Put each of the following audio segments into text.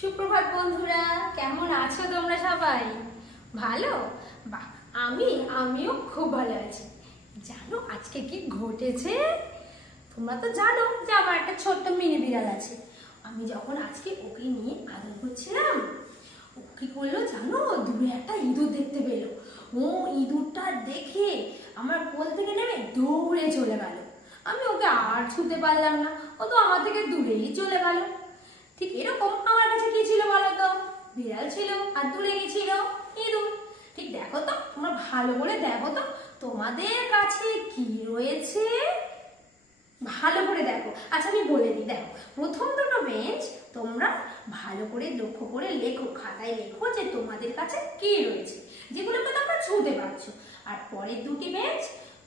সুপ্রভাত বন্ধুরা, কেমন আছো তোমরা সবাই? ভালো? বাহ, আমিও খুব ভালো আছি। জানো আজকে কি ঘটেছে? তোমরা তো জানো যে আমার একটা ছোট্ট মিনি বিড়াল আছে। আমি যখন আজকে ওকে নিয়ে আদর করছিলাম, ও কি করলো জানো? দূরে একটা ইঁদুর দেখতে পেলো। ও ইঁদুরটা দেখে আমার কোল থেকে নেমে দৌড়ে চলে গেল। আমি ওকে আর ছুতে পারলাম না, ও তো আমার থেকে দূরেই চলে গেল। ঠিক এরকম আমার কাছে কি ছিল বলো তো? বিড়াল ছিল আর দূরে গেছিল ইঁদুর। ঠিক দেখো তো, তোমরা ভালো করে দেখো তো তোমাদের কাছে কি রয়েছে, ভালো করে দেখো। আচ্ছা আমি বলে দিই, দেখো প্রথম দুটো বেঞ্চ তোমরা ভালো করে লক্ষ্য করে লেখো, খাতায় লেখো যে তোমাদের কাছে কি রয়েছে, যেগুলোকে তোমরা ছুঁতে পারছো। আর পরের দুটি বেঞ্চ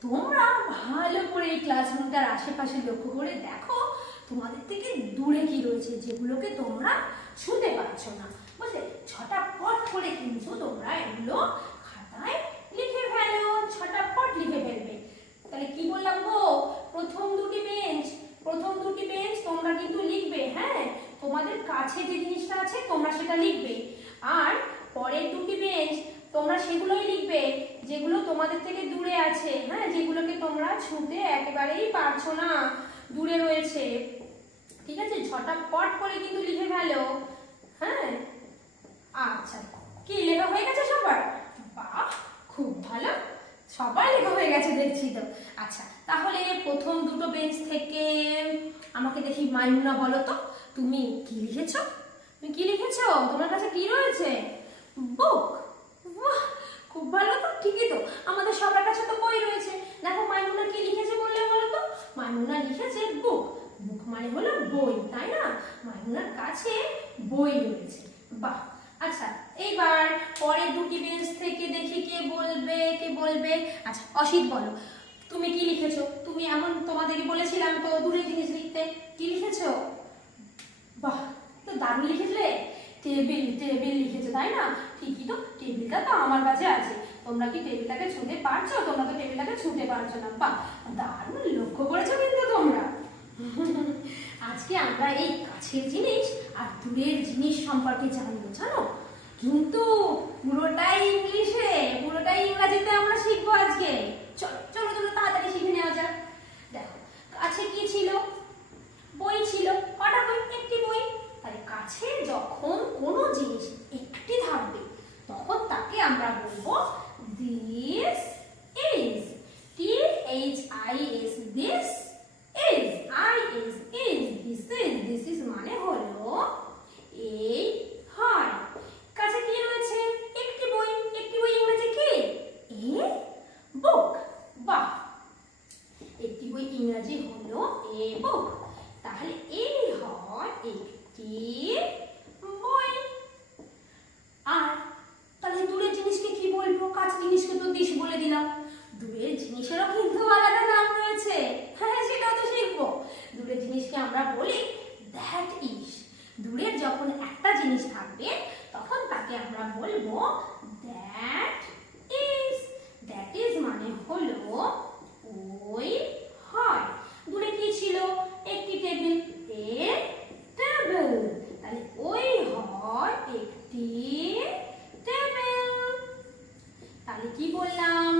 তোমরা ভালো করে এই ক্লাসরুমটার আশেপাশে লক্ষ্য করে দেখো তোমাদের থেকে দূরে কি রয়েছে, যেগুলোকে তোমরা ছুঁতে পারছো না। বুঝলে? ছটাপট করে কিন্তু তোমরা এগুলো খাতায় লিখে ফেলো, ছটাপট লিখে ফেলবে। তাহলে কি বললাম গো? প্রথম দুটি বেঞ্চ তোমরা কিন্তু লিখবে। হ্যাঁ, তোমাদের কাছে যে জিনিসটা আছে তোমরা সেটা লিখবে। আর পরের দুটি বেঞ্চ তোমরা সেগুলোই লিখবে যেগুলো তোমাদের থেকে দূরে আছে। হ্যাঁ, যেগুলোকে তোমরা ছুঁতে একেবারেই পারছো না, দূরে রয়েছে। ঠিক আছে, ঝটাপট করে কিন্তু লিখে ফেলো। হ্যাঁ, আচ্ছা, কি লেখা হয়ে গেছে সবার? বাহ, খুব ভালো, সবার লেখা হয়ে গেছে দেখছি তো। আচ্ছা, তাহলে প্রথম দুটো বেঞ্চ থেকে আমাকে দেখি মাইমুনা বলো তো, তুমি কি লিখেছো? তুমি কি লিখেছো? তোমার কাছে কি রয়েছে? বুক। বাহ, খুব ভালো তো, ঠিকই তো, আমাদের সবার কাছে তো বই রয়েছে। দেখো মাইমুনা কি লিখেছে বললে বলো তো? মাইমুনা লিখেছে বুক। বুক মানে হলো বই, তাই না? মাইমুনার কাছে বই রয়েছে। বাহ। আচ্ছা, এইবার পরের দুটি বেঞ্চ থেকে দেখি কে বলবে। আচ্ছা, অসিত বলো, তুমি কি লিখেছো? তুমি এমন তোমাদেরকে বলেছিলাম তো দূরে জিনিস লিখতে, কি লিখেছো? বাহ, তো দারুণ লিখেছিলে। টেবিল লিখেছো, তাই না? ঠিকই তো, টেবিলটা তো আমার কাছে আছে। তোমরা কি টেবিলটাকে ছুঁতে পারছো? তোমরা তো টেবিলটাকে ছুঁতে পারছো না। বাহ, দারুণ লক্ষ্য করেছো কিন্তু তোমরা। আজকে আমরা এই কাছের জিনিস আর দূরের জিনিস সম্পর্কে জানবো, জানো? কিন্তু পুরোটাই ইংরাজিতে আমরা শিখবো আজকে। চলো চলো চলো, তাড়াতাড়ি শিখে নেওয়া যাক। দেখো, কাছে কি ছিল? বই ছিল। কটা বই? একটি বই। তাহলে কাছে যখন কোনো জিনিস একটি থাকবে তখন তাকে আমরা বলবো this is. THIS, this is. This is মানে হলো এই হয়। কাছে কি রয়েছে? একটি বই। একটি বই ইংরেজি কি? এ বুক। বাহ, একটি বই ইংরাজি হলো এ বুক। তাহলে এই হয় একটি বই। আর তাহলে দূরের জিনিসকে কি বলবো? কাছের জিনিসকে তো দিস বলে দিলাম। দূরের জিনিসেরও কিন্তু আলাদা নাম রয়েছে। হ্যাঁ, সেটাও তো শিখবো। দূরের জিনিসকে আমরা বলি দ্যাট ইজ। দূরের যখন একটা জিনিস থাকবে তখন তাকে আমরা বলবো দ্যাট ইজ। দ্যাট ইজ মানে হলো ওই হয়। দূরে কি ছিল? একটি টেবিল। এ টেবিল। তাহলে ওই হয় একটি টেবিল। তাহলে কি বললাম?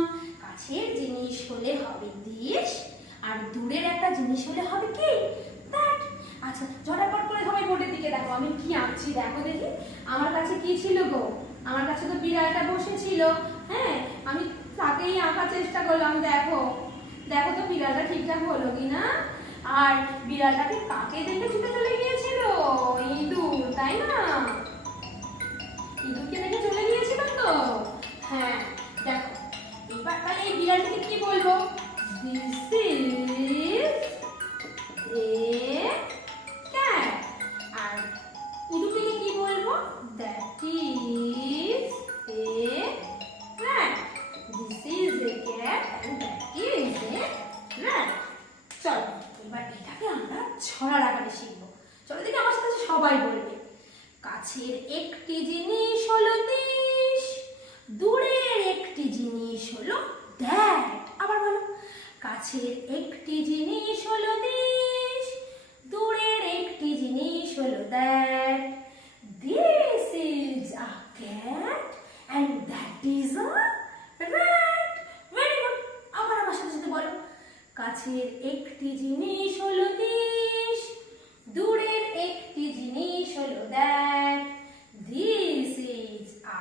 কাছের জিনিস হলে হবে দিস, আর দূরের একটা জিনিস হলে হবে কি? দ্যাট। আচ্ছা, ঝটাপট করে সবাই বোর্ডের দিকে দেখো, আমি কি আঁকছি দেখো দেখি। আমার কাছে কি ছিল গো? আমার কাছে তো বিড়ালটা বসেছিল। হ্যাঁ, আমি তাকেই আঁকার চেষ্টা করলাম। দেখো দেখো তো বিড়ালটা ঠিকঠাক হলো কিনা। আর বিড়ালটাকে কাকে দেখে ছুটে চলে গিয়েছিল? ইঁদুর, তাই না? ইঁদুরকে দেখে চলে গিয়েছিল তো। হ্যাঁ, দেখো এবার তাহলে এই বিড়ালটাকে কি বলবো? This is a cat. আর ইঁদুরটাকে কি বলবো? That is a rat. This is a cat and that is a rat. চলো এবার এটাকে আমরা ছড়ার আকারে শিখবো। চলো দেখি আমার সাথে সবাই বলবে। কাছের একটি জিনিস হলো দিস, দূরের একটি জিনিস হলো দ্যাট। আবার বলো, কাছের একটি জিনিস হলো দিস, দূরের একটি জিনিস হলো that. a rat. Very good. আবার আমার সাথে সাথে বলো, কাছের একটি জিনিস হলো দিশ, দূরের একটি জিনিস হলো that. This is a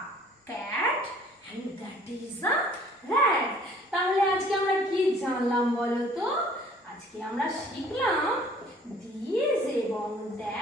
cat and that is a rat. তাহলে আজকে আমরা কি জানলাম বলো তো? আজকে আমরা শিখলাম দিস এবং দ্যাট